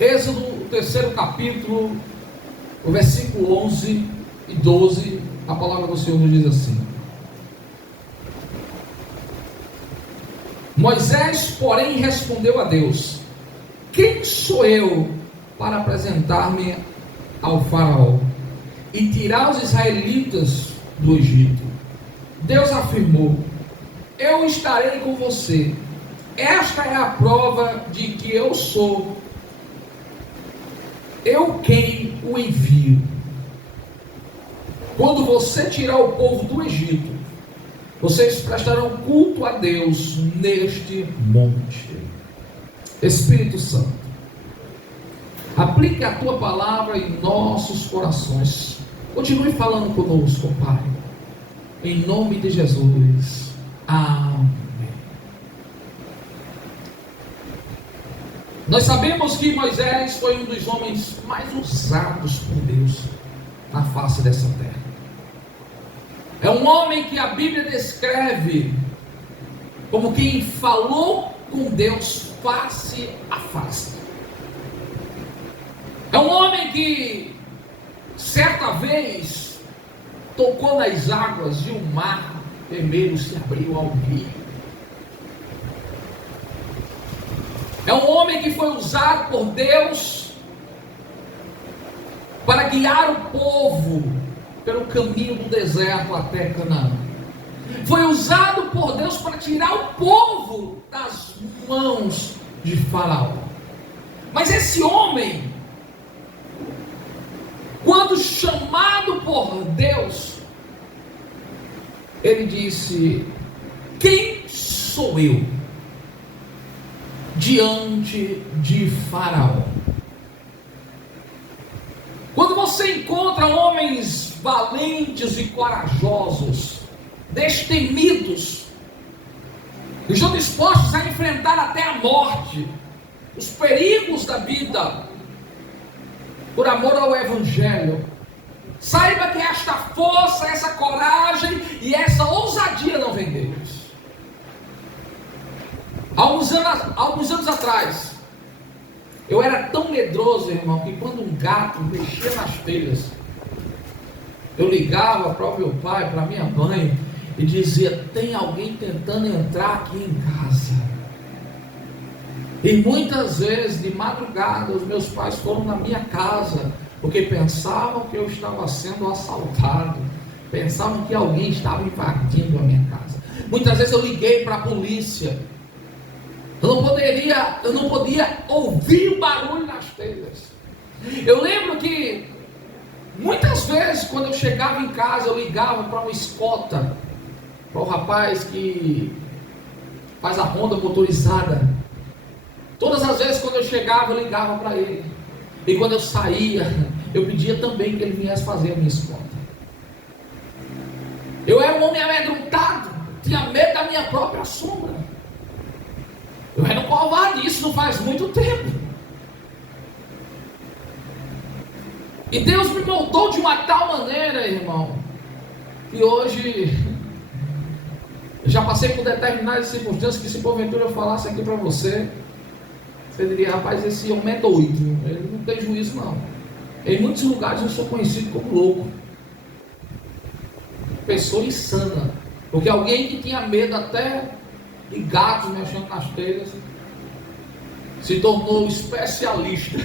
Êxodo, o 3º capítulo, o versículo 11 e 12, a palavra do Senhor nos diz assim: Moisés, porém, respondeu a Deus: quem sou eu para apresentar-me ao faraó e tirar os israelitas do Egito? Deus afirmou: eu estarei com você. Esta é a prova de que eu sou eu quem o envio. Quando você tirar o povo do Egito, vocês prestarão culto a Deus neste monte. Espírito Santo, aplique a tua palavra em nossos corações. Continue falando conosco, Pai, em nome de Jesus. Amém. Nós sabemos que Moisés foi um dos homens mais usados por Deus na face dessa terra. É um homem que a Bíblia descreve como quem falou com Deus face a face. É um homem que certa vez tocou nas águas e o mar vermelho se abriu ao rio. É um homem que foi usado por Deus para guiar o povo pelo caminho do deserto até Canaã. Foi usado por Deus para tirar o povo das mãos de Faraó. Mas esse homem, quando chamado por Deus, ele disse: quem sou eu diante de Faraó? Quando você encontra homens valentes e corajosos, destemidos, que estão dispostos a enfrentar até a morte, os perigos da vida, por amor ao Evangelho, saiba que esta força, essa coragem e essa ousadia não vem deles. Alguns anos atrás, eu era tão medroso, irmão, que quando um gato mexia nas telhas, eu ligava para o meu pai, para minha mãe, e dizia: tem alguém tentando entrar aqui em casa. E muitas vezes, de madrugada, os meus pais foram na minha casa, porque pensavam que eu estava sendo assaltado, pensavam que alguém estava invadindo a minha casa. Muitas vezes eu liguei para a polícia. Eu não podia ouvir o barulho nas telhas. Eu lembro que muitas vezes, quando eu chegava em casa, eu ligava para uma escota, para o rapaz que faz a ronda motorizada. Todas as vezes quando eu chegava, eu ligava para ele. E quando eu saía, eu pedia também que ele viesse fazer a minha escota. Eu era um homem amedrontado, tinha medo da minha própria sombra. Eu era um covarde, isso não faz muito tempo. E Deus me moldou de uma tal maneira, irmão, que hoje eu já passei por determinadas circunstâncias que, se porventura eu falasse aqui para você, você diria: rapaz, esse homem é doido, ele não tem juízo não. Em muitos lugares eu sou conhecido como louco, pessoa insana, porque alguém que tinha medo até de gatos mexendo nas telhas se tornou especialista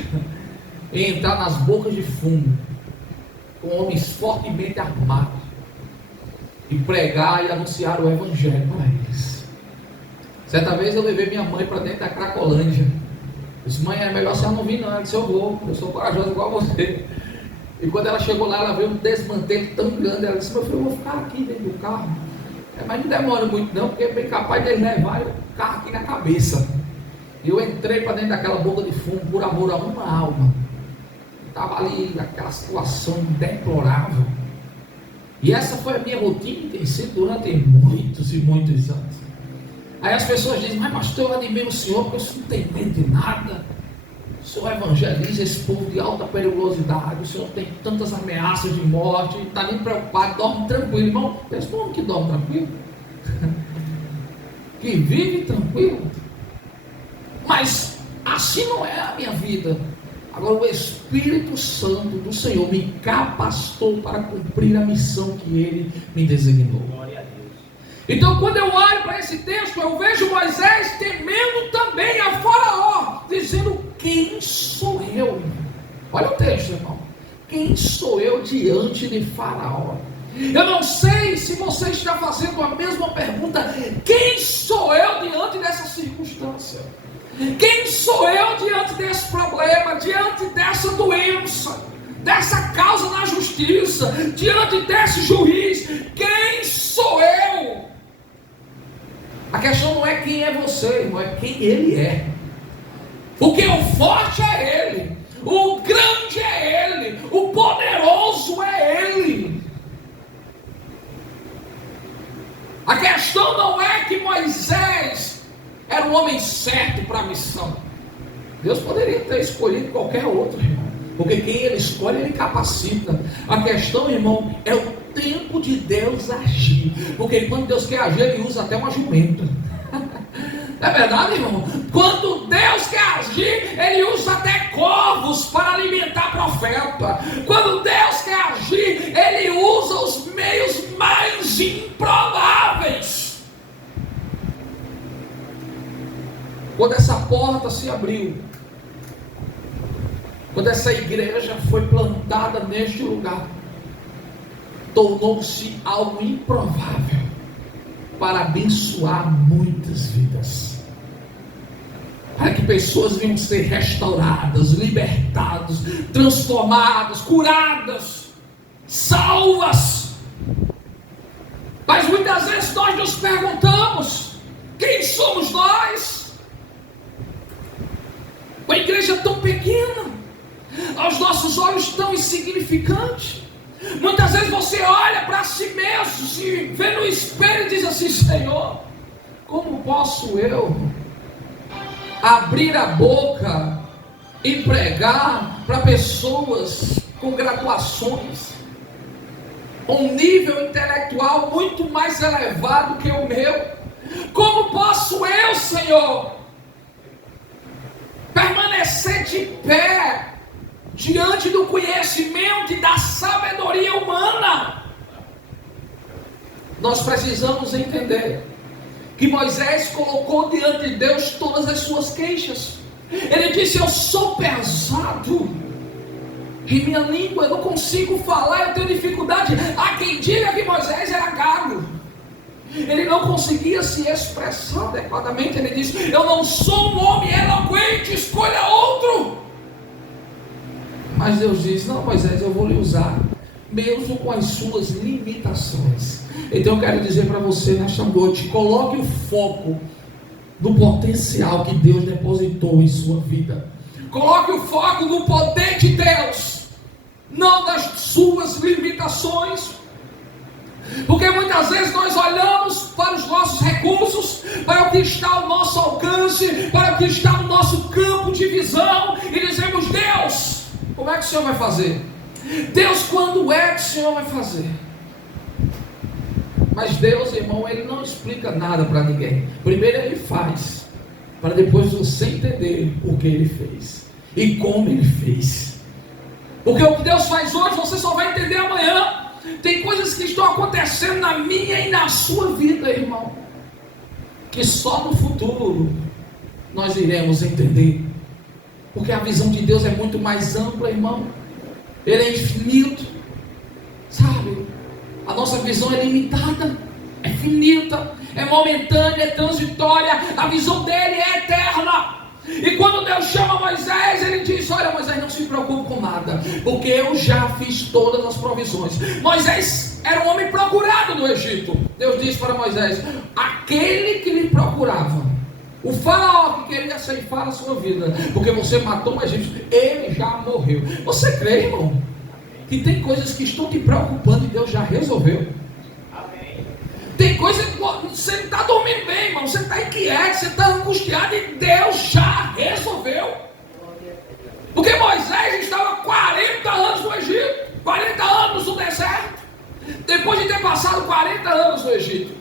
em entrar nas bocas de fumo com homens fortemente armados e pregar e anunciar o Evangelho para eles. Certa vez eu levei minha mãe para dentro da Cracolândia. Disse: mãe, é melhor você não vir não. Ela disse: eu vou, eu sou corajoso igual você. E quando ela chegou lá, ela viu um desmantelo tão grande. Ela disse: meu filho, eu vou ficar aqui dentro do carro. Mas não demora muito não, porque é bem capaz de eles levarem o carro aqui na cabeça. E eu entrei para dentro daquela boca de fumo por amor a uma alma. Estava ali naquela situação deplorável. E essa foi a minha rotina, e tem sido durante muitos e muitos anos. Aí as pessoas dizem: mas pastor, eu admiro o senhor, porque o senhor não tem medo de nada. O senhor evangeliza esse povo de alta periculosidade, o senhor tem tantas ameaças de morte, não está nem preocupado, dorme tranquilo. Irmão, pensa um homem que dorme tranquilo, que vive tranquilo. Mas a assim não é a minha vida. Agora o Espírito Santo do Senhor me capacitou para cumprir a missão que Ele me designou. Glória a Deus. Então quando eu olho para esse texto, eu vejo Moisés temendo também a Faraó, dizendo: quem sou eu? Olha o texto, irmão. Quem sou eu diante de Faraó? Eu não sei se você está fazendo a mesma pergunta. Quem sou eu diante dessa circunstância? Quem sou eu diante desse problema, diante dessa doença, dessa causa na justiça, diante desse juiz? Quem sou eu? A questão não é quem é você, irmão, é quem ele é. Porque o forte é ele, o grande é ele, o poderoso é ele. A questão não é que Moisés era o homem certo para a missão. Deus poderia ter escolhido qualquer outro, irmão, porque quem ele escolhe, ele capacita. A questão, irmão, é o tempo de Deus agir, porque quando Deus quer agir, Ele usa até uma jumenta. É verdade, irmão? Quando Deus quer agir, Ele usa até corvos para alimentar profeta. Quando Deus quer agir, Ele usa os meios mais improváveis. Quando essa porta se abriu, quando essa igreja foi plantada neste lugar, tornou-se algo improvável para abençoar muitas vidas, para que pessoas venham ser restauradas, libertadas, transformadas, curadas, salvas. Mas muitas vezes nós nos perguntamos: quem somos nós? Uma igreja tão pequena, aos nossos olhos tão insignificante. Muitas vezes você olha para si mesmo, se vê no espelho e diz assim: Senhor, como posso eu abrir a boca e pregar para pessoas com graduações, um nível intelectual muito mais elevado que o meu? Como posso eu, Senhor, permanecer de pé diante do conhecimento e da sabedoria humana? Nós precisamos entender que Moisés colocou diante de Deus todas as suas queixas. Ele disse: eu sou pesado em minha língua, eu não consigo falar, eu tenho dificuldade. Há quem diga que Moisés era gago, ele não conseguia se expressar adequadamente. Ele disse: eu não sou um homem eloquente, escolha outro. Mas Deus diz: não, Moisés, eu vou lhe usar, mesmo com as suas limitações. Então eu quero dizer para você nesta noite: coloque o foco no potencial que Deus depositou em sua vida. Coloque o foco no poder de Deus, não nas suas limitações. Porque muitas vezes nós olhamos para os nossos recursos, para o que está ao nosso alcance, para o que está no nosso campo de visão, e dizemos: Deus, como é que o Senhor vai fazer? Deus, quando é que o Senhor vai fazer? Mas Deus, irmão, Ele não explica nada para ninguém. Primeiro Ele faz, para depois você entender o que Ele fez e como Ele fez. Porque o que Deus faz hoje, você só vai entender amanhã. Tem coisas que estão acontecendo na minha e na sua vida, irmão, que só no futuro nós iremos entender. Porque a visão de Deus é muito mais ampla, irmão. Ele é infinito, sabe? A nossa visão é limitada, é finita, é momentânea, é transitória. A visão dele é eterna. E quando Deus chama Moisés, Ele diz: olha, Moisés, não se preocupe com nada, porque eu já fiz todas as provisões. Moisés era um homem procurado no Egito. Deus disse para Moisés: aquele que lhe procurava, o faraó que queria ceifar a sua vida, porque você matou um egípcio, ele já morreu. Você crê, irmão, que tem coisas que estão te preocupando e Deus já resolveu? Tem coisa que você não está dormindo bem, irmão, você está inquieto, você está angustiado, e Deus já resolveu. Porque Moisés estava 40 anos no Egito, 40 anos no deserto, depois de ter passado 40 anos no Egito.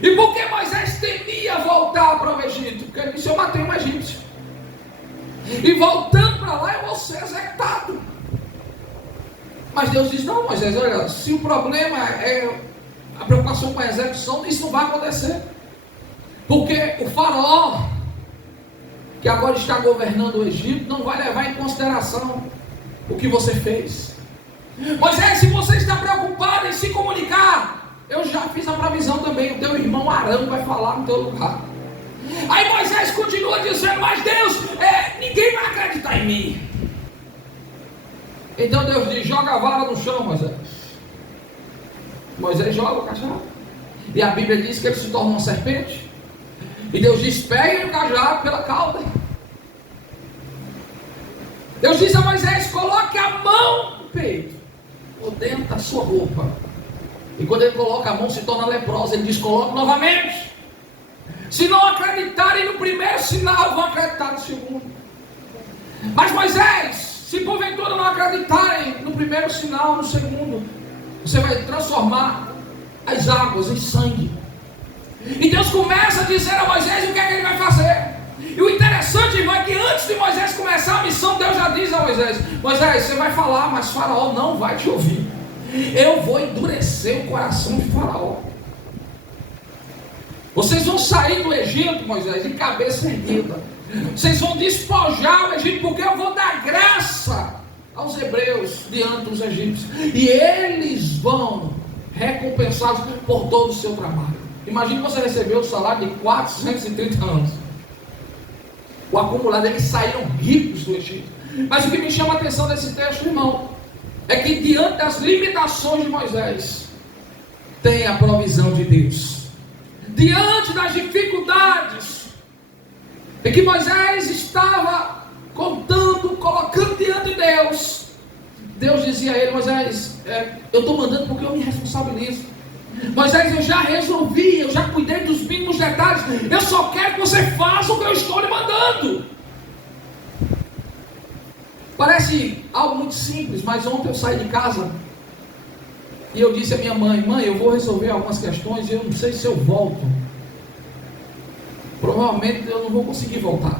E por que Moisés temia voltar para o Egito? Porque ele disse: eu matei um egípcio. E voltando para lá, eu vou ser executado. Mas Deus diz: não, Moisés, olha, se o problema é a preocupação com a execução, isso não vai acontecer. Porque o faraó, que agora está governando o Egito, não vai levar em consideração o que você fez. Moisés, se você está preocupado em se comunicar, eu já fiz a provisão também. O teu irmão Arão vai falar no teu lugar. Aí Moisés continua dizendo: mas Deus, ninguém vai acreditar em mim. Então Deus diz: joga a vara no chão, Moisés. Moisés joga o cajado. E a Bíblia diz que ele se torna uma serpente. E Deus diz: pegue o cajado pela cauda. Deus diz a Moisés: coloque a mão no peito, ou dentro da sua roupa. E quando ele coloca a mão, se torna leprosa. Ele diz: coloque novamente. Se não acreditarem no primeiro sinal, vão acreditar no segundo. Mas Moisés, se porventura não acreditarem no primeiro sinal, no segundo, você vai transformar as águas em sangue. E Deus começa a dizer a Moisés o que é que ele vai fazer. E o interessante, irmão, é que antes de Moisés começar a missão, Deus já diz a Moisés: Moisés, você vai falar, mas Faraó não vai te ouvir. Eu vou endurecer o coração de Faraó. Vocês vão sair do Egito, Moisés, de cabeça erguida. Vocês vão despojar o Egito, porque eu vou dar graça aos hebreus diante dos egípcios. E eles vão recompensá-los por todo o seu trabalho. Imagine que você recebeu o salário de 430 anos. O acumulado, eles saíram ricos do Egito. Mas o que me chama a atenção nesse texto, irmão, é que diante das limitações de Moisés, tem a provisão de Deus. Diante das dificuldades em que Moisés estava contando, colocando diante de Deus, Deus dizia a ele: Moisés, eu estou mandando porque eu me responsabilizo. Moisés, eu já resolvi, eu já cuidei dos mínimos detalhes. Eu só quero que você faça o que eu estou lhe mandando. Parece algo muito simples, mas ontem eu saí de casa e eu disse à minha mãe: mãe, eu vou resolver algumas questões e eu não sei se eu volto. Provavelmente eu não vou conseguir voltar.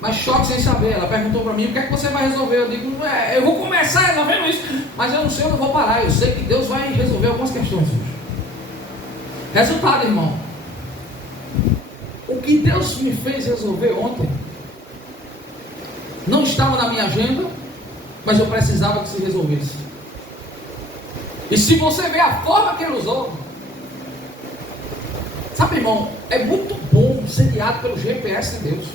Mas choque sem saber. Ela perguntou para mim: o que é que você vai resolver? Eu digo: eu vou começar resolvendo isso, mas eu não sei, eu não vou parar. Eu sei que Deus vai resolver algumas questões hoje. Resultado, irmão, o que Deus me fez resolver ontem não estava na minha agenda, mas eu precisava que se resolvesse. E se você ver a forma que ele usou, sabe, irmão, é muito bom ser guiado pelo GPS de Deus.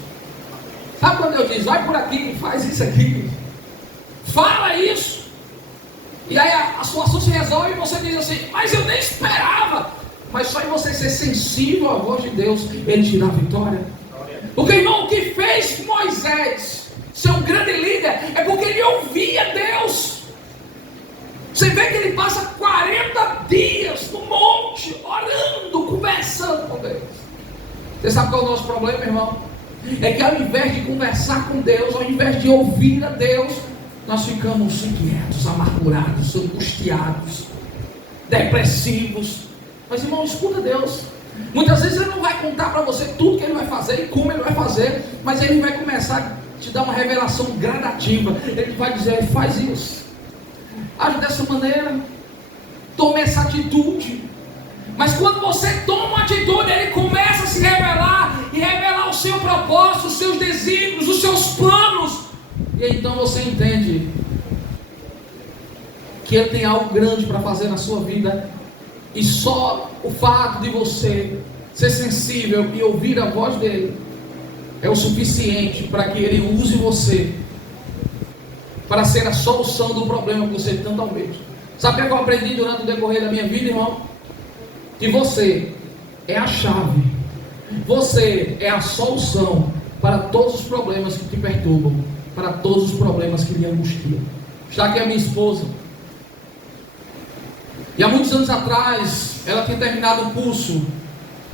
Sabe quando Deus diz: vai por aqui, faz isso aqui, fala isso, e aí a situação se resolve e você diz assim: mas eu nem esperava. Mas só em você ser sensível à voz de Deus, ele te dá a vitória. Porque, irmão, o que fez Moisés ser um grande líder é porque ele ouvia Deus. Você vê que ele passa 40 dias no monte, orando, conversando com Deus. Você sabe qual é o nosso problema, irmão? É que ao invés de conversar com Deus, ao invés de ouvir a Deus, nós ficamos inquietos, amargurados, angustiados, depressivos. Mas, irmão, escuta Deus. Muitas vezes ele não vai contar para você tudo que ele vai fazer e como ele vai fazer, mas ele vai começar a te dar uma revelação gradativa. Ele vai dizer: faz isso, age dessa maneira, tome essa atitude. Mas quando você toma uma atitude, ele começa a se revelar e revelar o seu propósito, os seus desígnios, os seus planos. E então você entende que ele tem algo grande para fazer na sua vida. E só o fato de você ser sensível e ouvir a voz dele é o suficiente para que ele use você para ser a solução do problema que você tanto almeja. Sabe o que eu aprendi durante o decorrer da minha vida, irmão? Que você é a chave, você é a solução para todos os problemas que te perturbam, para todos os problemas que lhe angustiam. Está aqui a minha esposa. E há muitos anos atrás, ela tinha terminado um curso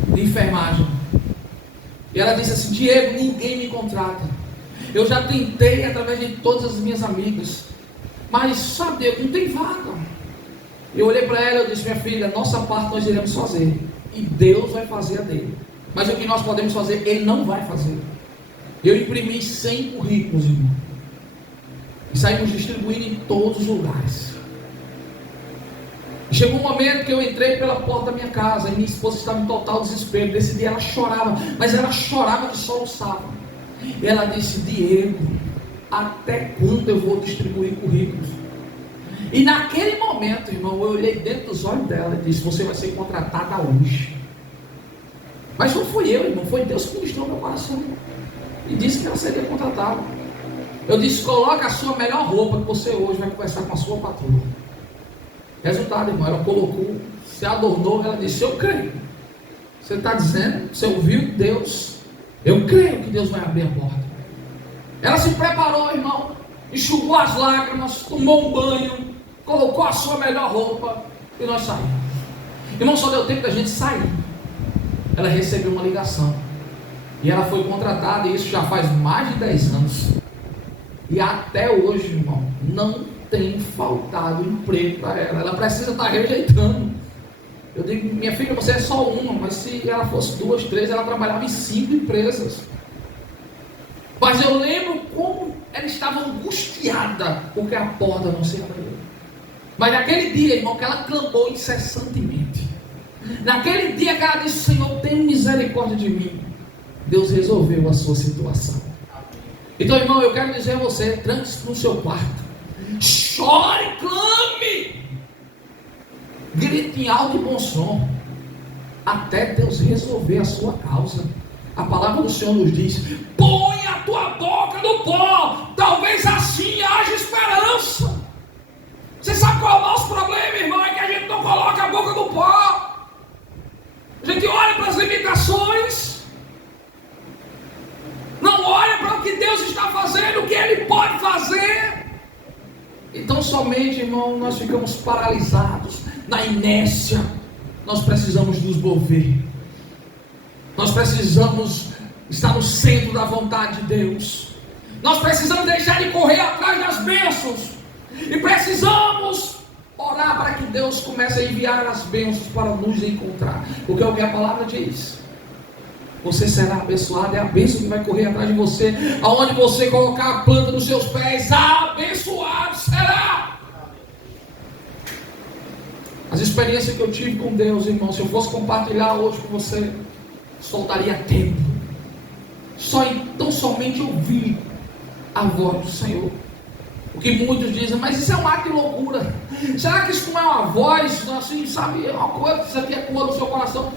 de enfermagem. E ela disse assim: Diego, ninguém me contrata. Eu já tentei através de todas as minhas amigas, mas sabe, Diego, não tem vaga. Eu olhei para ela e disse: minha filha, nossa parte nós iremos fazer, e Deus vai fazer a dele. Mas o que nós podemos fazer, Ele não vai fazer. Eu imprimi 100 currículos, irmão, e saímos distribuindo em todos os lugares. Chegou um momento que eu entrei pela porta da minha casa e minha esposa estava em total desespero. Nesse dia ela chorava, mas ela chorava de soluçava. E ela disse: Diego, até quando eu vou distribuir currículos? E naquele momento, irmão, eu olhei dentro dos olhos dela e disse: você vai ser contratada hoje. Mas não fui eu, irmão, foi Deus que ministrou meu coração e disse que ela seria contratada. Eu disse: coloca a sua melhor roupa, que você hoje vai conversar com a sua patroa. Resultado, irmão, ela colocou, se adornou, ela disse: eu creio. Você está dizendo, você ouviu Deus, eu creio que Deus vai abrir a porta. Ela se preparou, irmão, enxugou as lágrimas, tomou um banho, colocou a sua melhor roupa e nós saímos. Irmão, só deu tempo da gente sair. Ela recebeu uma ligação e ela foi contratada, e isso já faz mais de 10 anos. E até hoje, irmão, não tem faltado emprego para ela. Ela precisa estar rejeitando. Eu digo: minha filha, você é só uma, mas se ela fosse 2, 3, ela trabalhava em 5 empresas. Mas eu lembro como ela estava angustiada porque a porta não se abriu. Mas naquele dia, irmão, que ela clamou incessantemente, naquele dia que ela disse: Senhor, tem misericórdia de mim, Deus resolveu a sua situação. Então, irmão, eu quero dizer a você: tranque-se no seu quarto, chore, clame, grite em alto e bom som, até Deus resolver a sua causa. A palavra do Senhor nos diz: põe a tua boca no pó, talvez assim haja esperança. Você sabe qual é o nosso problema, irmão? É que a gente não coloca a boca no pó. A gente olha para as limitações, não olha para o que Deus está fazendo, o que Ele pode fazer. Então somente, irmão, nós ficamos paralisados na inércia. Nós precisamos nos mover. Nós precisamos estar no centro da vontade de Deus. Nós precisamos deixar de correr atrás das bênçãos e precisamos orar para que Deus comece a enviar as bênçãos para nos encontrar, porque é o que a palavra diz: você será abençoado. É a bênção que vai correr atrás de você. Aonde você colocar a planta dos seus pés, abençoado será. As experiências que eu tive com Deus, irmão, se eu fosse compartilhar hoje com você, soltaria tempo. Então somente ouvir a voz do Senhor. O que muitos dizem: mas isso é um ato de loucura. Será que isso não é uma voz assim, sabe, é uma coisa, isso aqui é cor do seu coração?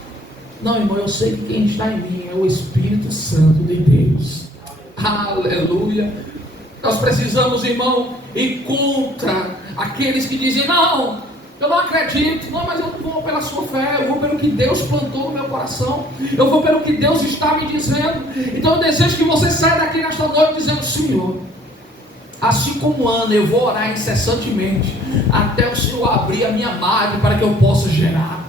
Não, irmão, eu sei que quem está em mim é o Espírito Santo de Deus. Aleluia. Nós precisamos, irmão, ir contra aqueles que dizem: não, eu não acredito. Não, mas eu não vou pela sua fé, eu vou pelo que Deus plantou no meu coração, eu vou pelo que Deus está me dizendo. Então eu desejo que você saia daqui nesta noite dizendo: Senhor, assim como Ana, eu vou orar incessantemente até o Senhor abrir a minha madre para que eu possa gerar.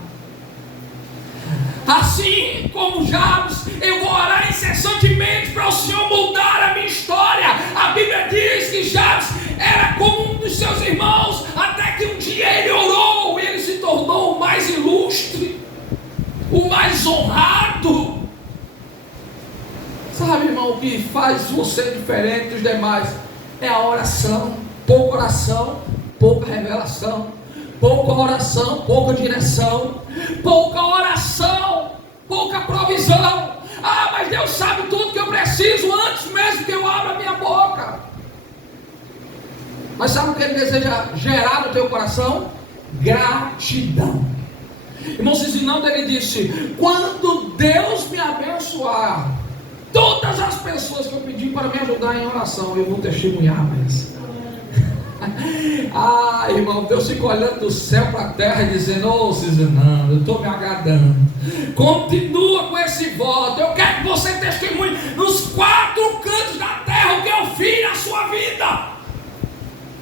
Assim como Jabes, eu vou orar incessantemente para o Senhor mudar a minha história. A Bíblia diz que Jabes era como um dos seus irmãos, até que um dia ele orou e ele se tornou o mais ilustre, o mais honrado. Sabe, irmão, o que faz você diferente dos demais é a oração. Pouca oração, pouca revelação. Pouca oração, pouca direção. Pouca oração, pouca provisão. Ah, mas Deus sabe tudo que eu preciso antes mesmo que eu abra a minha boca. Mas sabe o que Ele deseja gerar no teu coração? Gratidão. Irmão Cizinão, ele disse: quando Deus me abençoar, todas as pessoas que eu pedi para me ajudar em oração, eu vou testemunhar mais. Ah, irmão, Deus fica olhando do céu para a terra e dizendo: ô Cizinão, eu estou me agradando. Continua com esse voto. Eu quero que você testemunhe nos 4 cantos da terra o que eu fiz na sua vida.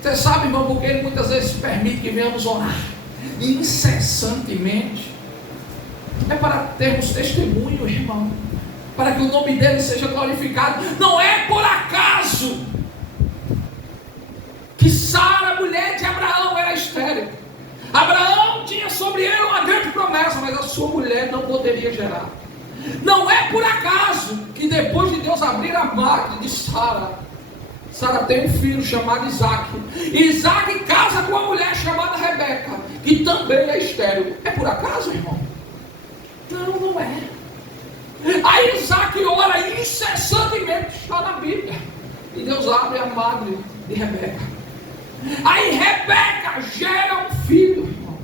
Você sabe, irmão, porque Ele muitas vezes permite que venhamos orar incessantemente. É para termos testemunho, irmão, para que o nome dele seja glorificado. Não é por acaso que Sara, mulher de Abraão, era estéril. Abraão tinha sobre ele uma grande promessa, mas a sua mulher não poderia gerar. Não é por acaso que depois de Deus abrir a máquina de Sara, Sara tem um filho chamado Isaac. Isaac casa com uma mulher chamada Rebeca, que também é estéril. É por acaso, irmão? Não, não é. Aí Isaac ora incessantemente, está na Bíblia. E Deus abre a madre de Rebeca. Aí Rebeca gera um filho, irmão.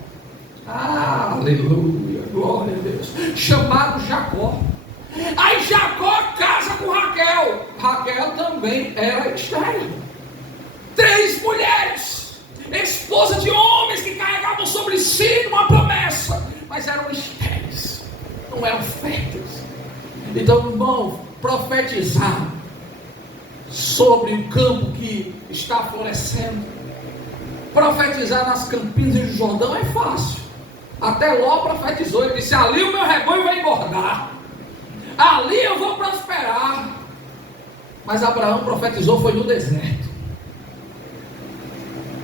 Aleluia, glória a Deus. Chamado Jacó. Aí Jacó casa com Raquel. Raquel também era estéril. 3 mulheres, esposa de homens que carregavam sobre si uma promessa, mas eram estéreis, não eram férteis. Então, irmão, profetizar sobre o campo que está florescendo, profetizar nas campinas do Jordão é fácil. Até Ló profetizou, ele disse: ali o meu rebanho vai engordar, ali eu vou prosperar. Mas Abraão profetizou foi no deserto,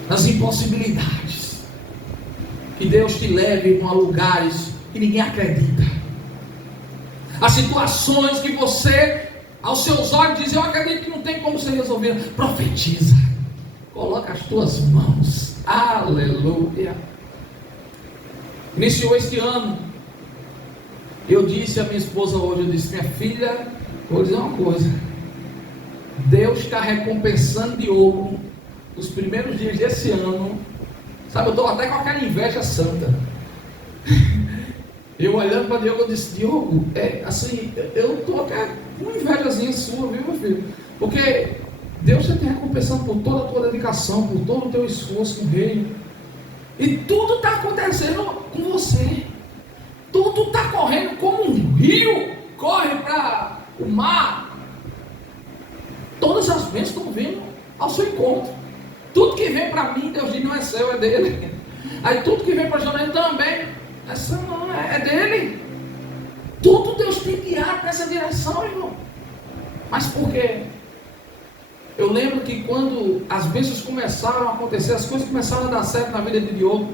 nas impossibilidades. Que Deus te leve a lugares que ninguém acredita, as situações que você, aos seus olhos, diz: eu acredito que não tem como ser resolvida. Profetiza, coloca as tuas mãos. Aleluia. Iniciou este ano. Eu disse à minha esposa hoje, eu disse: minha filha, vou dizer uma coisa, Deus está recompensando Diogo nos primeiros dias desse ano. Sabe, eu estou até com aquela inveja santa. Eu olhando para Diogo, eu disse: Diogo, assim, eu estou até com invejazinha sua, viu, meu filho? Porque Deus está te recompensando por toda a tua dedicação, por todo o teu esforço no reino. E tudo está acontecendo com você. Tudo está correndo como um rio corre para o mar. Todas as bênçãos estão vindo ao seu encontro. Tudo que vem para mim, Deus diz: não é seu, é dele. Aí tudo que vem para Jonathan também, essa não é dele. Tudo Deus tem guiado nessa direção, irmão. Mas por quê? Eu lembro que quando as bênçãos começaram a acontecer, as coisas começaram a dar certo na vida de Diogo,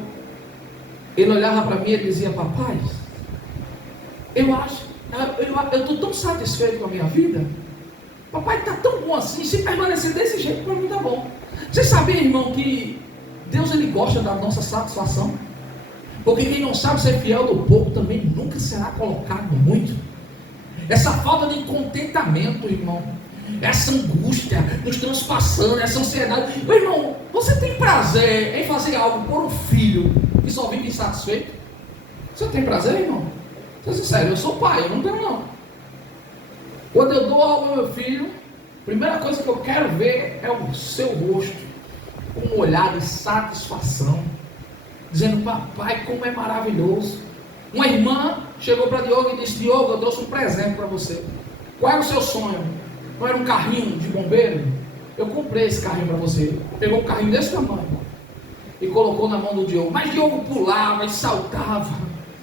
ele olhava para mim e dizia: papai, eu estou tão satisfeito com a minha vida. Papai, está tão bom assim. Se permanecer desse jeito, para mim está bom. Você sabia, irmão, que Deus, ele gosta da nossa satisfação? Porque quem não sabe ser fiel do pouco também nunca será colocado no muito. Essa falta de contentamento, irmão, essa angústia nos transpassando, essa ansiedade. Meu irmão, você tem prazer em fazer algo por um filho que só vive insatisfeito? Você tem prazer, irmão? Sou sincero, eu sou pai, eu não tenho não. Quando eu dou algo ao meu filho, a primeira coisa que eu quero ver é o seu rosto, com um olhar de satisfação, dizendo: papai, como é maravilhoso. Uma irmã chegou para Diogo e disse: Diogo, eu trouxe um presente para você. Qual era o seu sonho? Não era um carrinho de bombeiro? Eu comprei esse carrinho para você. Pegou um carrinho desse tamanho e colocou na mão do Diogo. Mas Diogo pulava e saltava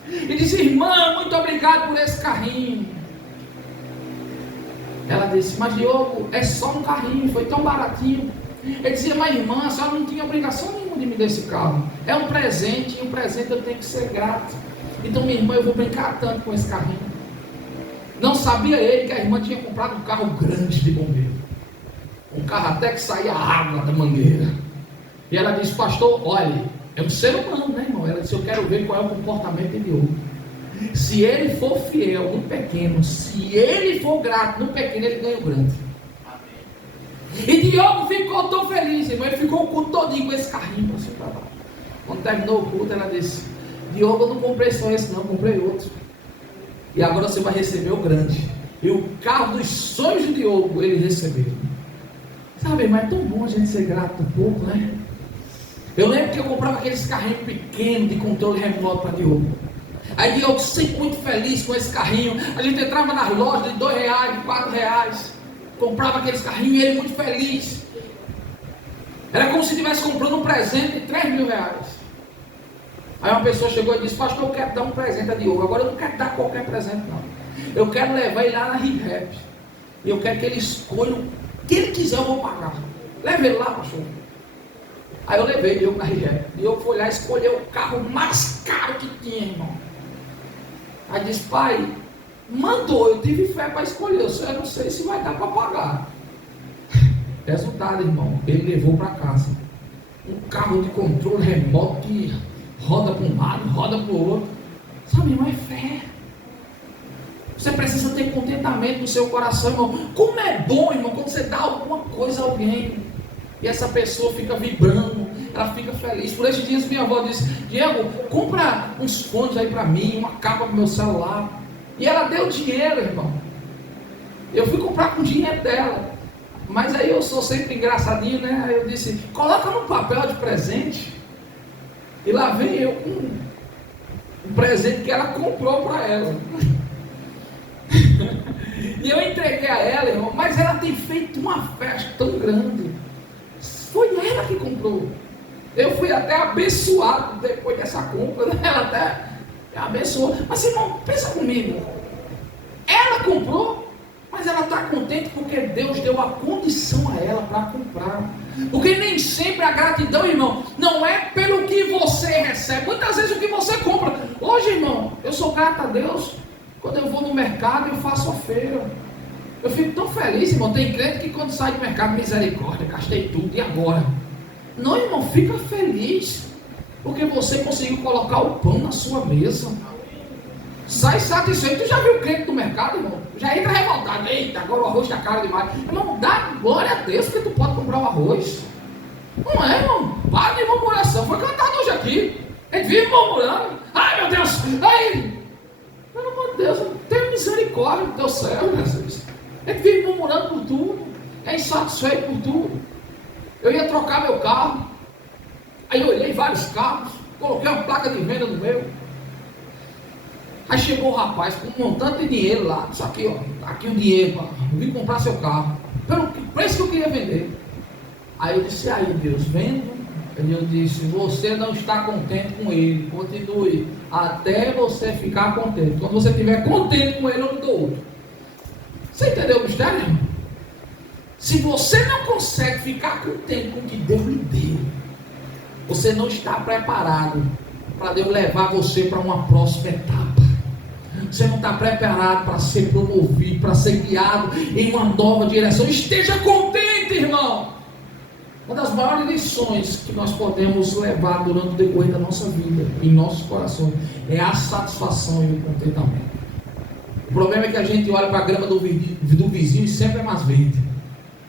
e disse: irmã, muito obrigado por esse carrinho. Ela disse: mas Diogo, é só um carrinho, foi tão baratinho. Ele dizia: mas irmã, a senhora não tinha obrigação nenhuma de me dar esse carro. É um presente, e um presente eu tenho que ser grato. Então minha irmã, eu vou brincar tanto com esse carrinho. Não sabia ele que a irmã tinha comprado um carro grande de bombeiro, um carro até que saía água da mangueira. E ela disse: pastor, olha, é um ser humano, né, irmão? Ela disse: eu quero ver qual é o comportamento de Diogo. Se ele for fiel no pequeno, se ele for grato no pequeno, ele ganha o grande. E Diogo ficou tão feliz, irmão. Ele ficou o culto todinho com esse carrinho assim para lá. Quando terminou o culto, ela disse: Diogo, eu não comprei só esse não, comprei outro. E agora você vai receber o grande. E o carro dos sonhos de Diogo, ele recebeu. Sabe, mas é tão bom a gente ser grato um pouco, né? Eu lembro que eu comprava aqueles carrinhos pequenos de controle remoto para Diogo. Aí Diogo sempre muito feliz com esse carrinho. A gente entrava nas lojas de R$2, de R$4, comprava aqueles carrinhos e ele muito feliz. Era como se estivesse comprando um presente de R$3.000. Aí uma pessoa chegou e disse: pastor, eu quero dar um presente a Diogo. Agora eu não quero dar qualquer presente não. Eu quero levar ele lá na ReHap. E eu quero que ele escolha o que ele quiser, eu vou pagar. Leve ele lá, pastor. Aí eu levei Diogo na ReHap. E eu fui lá e escolhi o carro mais caro que tinha, irmão. Aí disse: pai, mandou, eu tive fé para escolher, eu não sei se vai dar para pagar. Resultado, irmão, ele levou para casa um carro de controle remoto que roda para um lado, roda para o outro. Sabe, irmão, é fé. Você precisa ter contentamento no seu coração, irmão. Como é bom, irmão, quando você dá alguma coisa a alguém e essa pessoa fica vibrando, ela fica feliz. Por esses dias minha avó disse: Diego, compra uns fones aí para mim, uma capa para o meu celular. E ela deu dinheiro, irmão. Eu fui comprar com o dinheiro dela. Mas aí eu sou sempre engraçadinho, né? Aí eu disse: coloca no papel de presente. E lá vem eu com um presente que ela comprou para ela. E eu entreguei a ela, irmão. Mas ela tem feito uma festa tão grande. Foi ela que comprou. Eu fui até abençoado depois dessa compra, né? Ela até abençoou. Mas, irmão, pensa comigo. Ela comprou, mas ela está contente porque Deus deu a condição a ela para comprar. Porque nem sempre a gratidão, irmão, não é pelo que você recebe. Muitas vezes o que você compra. Hoje, irmão, eu sou grato a Deus. Quando eu vou no mercado, eu faço a feira. Eu fico tão feliz, irmão. Tem crente que quando sai do mercado, misericórdia, gastei tudo, e agora? Não, irmão, fica feliz, porque você conseguiu colocar o pão na sua mesa. Sai satisfeito. Tu já viu o crente do mercado, irmão? Já entra revoltado. Eita, agora o arroz está caro demais. Irmão, dá glória a Deus que tu pode comprar o arroz. Não é, irmão? Para de murmuração. Foi cantado hoje aqui. A gente vive murmurando. Ai, meu Deus. Ai, pelo amor de Deus, tenha misericórdia do teu céu, Jesus. A gente vive murmurando por tudo. É insatisfeito por tudo. Eu ia trocar meu carro. Aí eu olhei vários carros. Coloquei uma placa de venda no meu. Aí chegou o rapaz com um montante de dinheiro lá. Isso aqui, ó. Tá aqui o dinheiro. Eu vim comprar seu carro. Pelo preço que eu queria vender. Aí eu disse: aí Deus, vendo? Eu disse: você não está contente com ele. Continue até você ficar contente. Quando você estiver contente com ele, eu lhe dou outro. Você entendeu o mistério, irmão? Se você não consegue ficar contente com o que Deus lhe deu, você não está preparado para Deus levar você para uma próxima etapa. Você não está preparado para ser promovido, para ser guiado em uma nova direção. Esteja contente, irmão. Uma das maiores lições que nós podemos levar durante o decorrer da nossa vida, em nossos corações, é a satisfação e o contentamento. O problema é que a gente olha para a grama do vizinho e sempre é mais verde.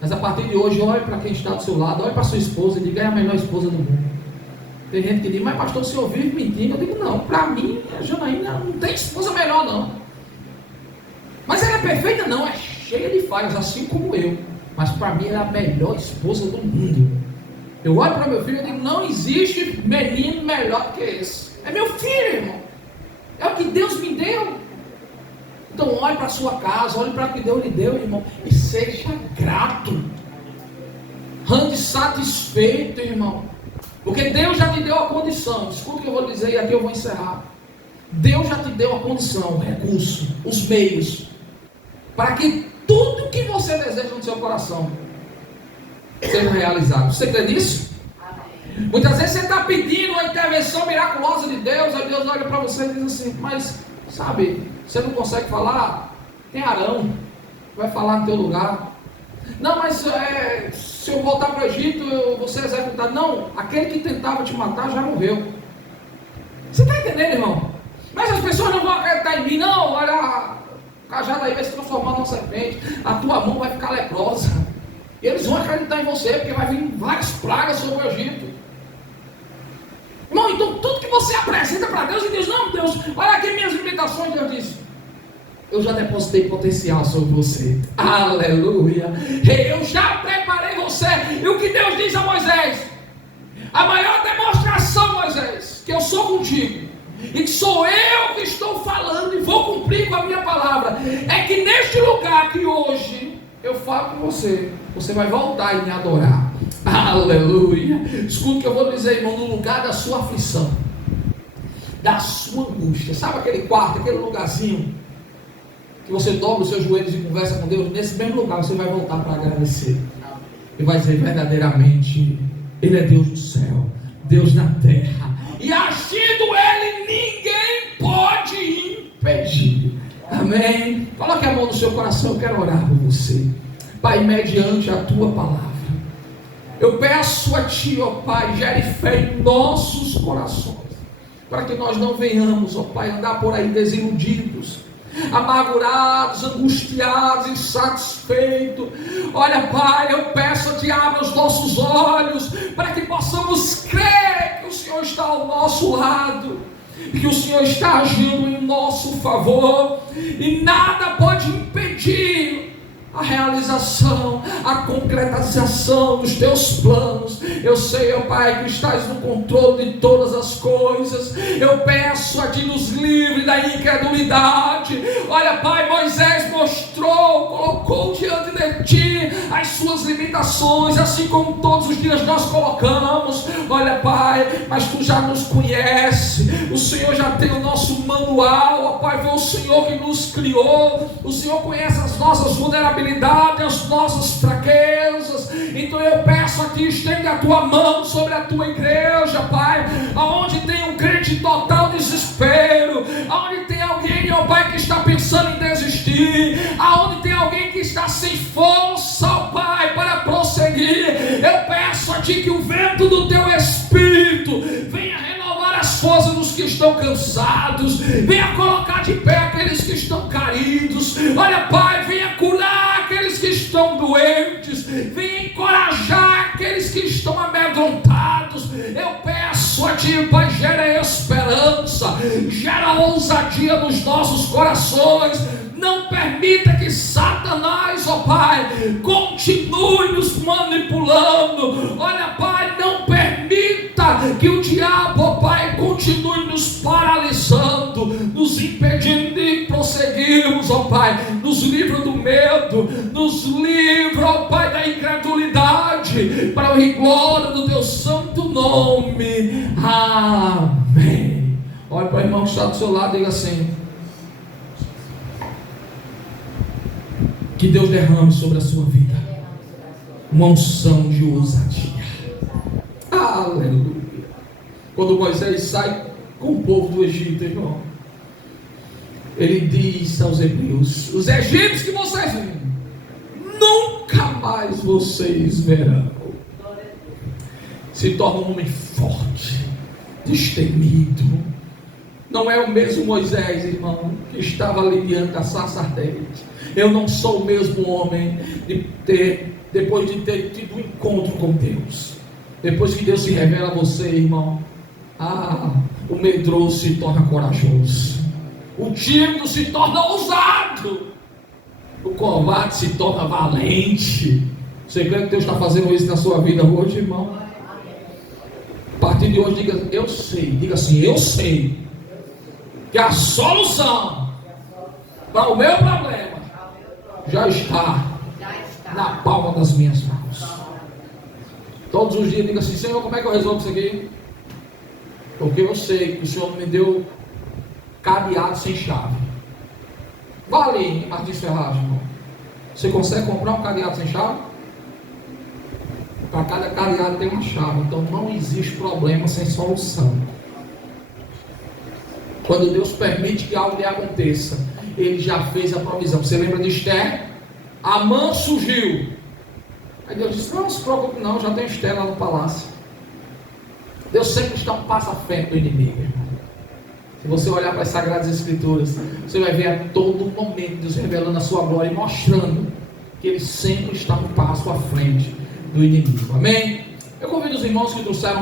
Mas a partir de hoje, olhe para quem está do seu lado, olhe para sua esposa e diga: é a melhor esposa do mundo. Tem gente que diz: mas pastor, o senhor vive mentindo. Eu digo: não, para mim, a Janaína não tem esposa melhor não. Mas ela é perfeita? Não, é cheia de falhas, assim como eu. Mas para mim ela é a melhor esposa do mundo. Eu olho para meu filho e digo: não existe menino melhor que esse. É meu filho, irmão. É o que Deus me deu. Então olhe para a sua casa, olhe para o que Deus lhe deu, irmão, e seja grato. Ande satisfeito, irmão. Porque Deus já te deu a condição. Escuta o que eu vou dizer e aqui eu vou encerrar. Deus já te deu a condição, o recurso, os meios, para que tudo que você deseja no seu coração seja realizado. Você crê nisso? Amém. Muitas vezes você está pedindo uma intervenção miraculosa de Deus, aí Deus olha para você e diz assim: mas, sabe, você não consegue falar? Tem Arão, vai falar no teu lugar. Não, mas se eu voltar para o Egito, eu vou ser executado. Não, aquele que tentava te matar já morreu. Você está entendendo, irmão? Mas as pessoas não vão acreditar em mim. Não, olha, a cajada aí vai se transformar numa serpente, a tua mão vai ficar leprosa. E eles vão acreditar em você, porque vai vir várias pragas sobre o Egito. Irmão, então tudo que você apresenta para Deus e diz: não, Deus, olha aqui minhas limitações. Deus diz: eu já depositei potencial sobre você. Aleluia. Eu já preparei você. E o que Deus diz a Moisés: a maior demonstração, Moisés, que eu sou contigo, e que sou eu que estou falando e vou cumprir com a minha palavra, é que neste lugar que hoje eu falo com você, você vai voltar e me adorar. Aleluia. Escuta o que eu vou dizer, irmão. No lugar da sua aflição, da sua angústia, sabe aquele quarto, aquele lugarzinho que você dobra os seus joelhos e conversa com Deus? Nesse mesmo lugar você vai voltar para agradecer e vai dizer: verdadeiramente Ele é Deus no céu, Deus na terra, e agindo Ele, ninguém pode impedir. Amém. Coloque a mão no seu coração, eu quero orar por você. Pai, mediante a tua palavra, eu peço a ti, ó Pai, gere fé em nossos corações, para que nós não venhamos, ó Pai, andar por aí desiludidos, amargurados, angustiados, insatisfeitos. Olha, Pai, eu peço a ti, abra os nossos olhos, para que possamos crer que o Senhor está ao nosso lado, que o Senhor está agindo em nosso favor, e nada pode impedir a realização, a concretização dos teus planos. Eu sei, ó Pai, que estás no controle de todas as coisas. Eu peço a ti, nos livre da incredulidade. Olha, Pai, Moisés mostrou, colocou diante de ti as suas limitações, assim como todos os dias nós colocamos. Olha, Pai, mas tu já nos conhece, o Senhor já tem o nosso manual, ó Pai, foi o Senhor que nos criou, o Senhor conhece as nossas vulnerabilidades, as nossas fraquezas. Então eu peço a ti, estende a tua mão sobre a tua igreja, Pai, aonde tem um crente em total desespero, aonde tem alguém, ó Pai, que está pensando em desistir, aonde tem alguém que está sem força, ó Pai, para prosseguir. Eu peço a ti que o vento do teu Espírito venha renovar as forças dos que estão cansados, venha colocar de pé aqueles que estão caídos. Olha, Pai, venha curar aqueles que estão doentes, venha encorajar aqueles que estão amedrontados. Eu peço a ti, Pai, gera esperança, gera ousadia nos nossos corações. Não permita que Satanás, ó Pai, continue nos manipulando. Olha, Pai, não permita que o diabo, ó Pai, continue nos paralisando, nos impedindo de prosseguirmos, ó Pai. Nos livra do medo, nos livra, ó Pai, da incredulidade, para a glória do teu santo nome. Amém. Olha para o irmão que está do seu lado e diga assim: que Deus derrame sobre a sua vida uma unção de ousadia. Aleluia. Quando Moisés sai com o povo do Egito, irmão, ele diz aos hebreus: os egípcios que vocês viram, nunca mais vocês verão. Se torna um homem forte, destemido. Não é o mesmo Moisés, irmão, que estava ali diante da sarça ardente. Eu não sou o mesmo homem depois de ter tido um encontro com Deus. Depois que Deus se revela a você, irmão, o medroso se torna corajoso, o tímido se torna ousado, o covarde se torna valente. Você crê que Deus está fazendo isso na sua vida hoje, irmão? A partir de hoje, diga: eu sei. Diga assim: eu sei que a solução para o meu problema já está na palma das minhas mãos. Todos os dias diga assim: Senhor, como é que eu resolvo isso aqui? Porque eu sei que o Senhor me deu cadeado sem chave. Vá ali em Martins Ferraz, irmão. Você consegue comprar um cadeado sem chave? Para cada cadeado tem uma chave. Então não existe problema sem solução. Quando Deus permite que algo lhe aconteça, Ele já fez a provisão. Você lembra de Esther? Amã surgiu. Aí Deus disse: não se preocupe não, já tem Esther lá no palácio. Deus sempre está um passo à frente do inimigo, irmão. Se você olhar para as Sagradas Escrituras, você vai ver a todo momento Deus revelando a sua glória e mostrando que Ele sempre está um passo à frente do inimigo. Amém? Eu convido os irmãos que trouxeram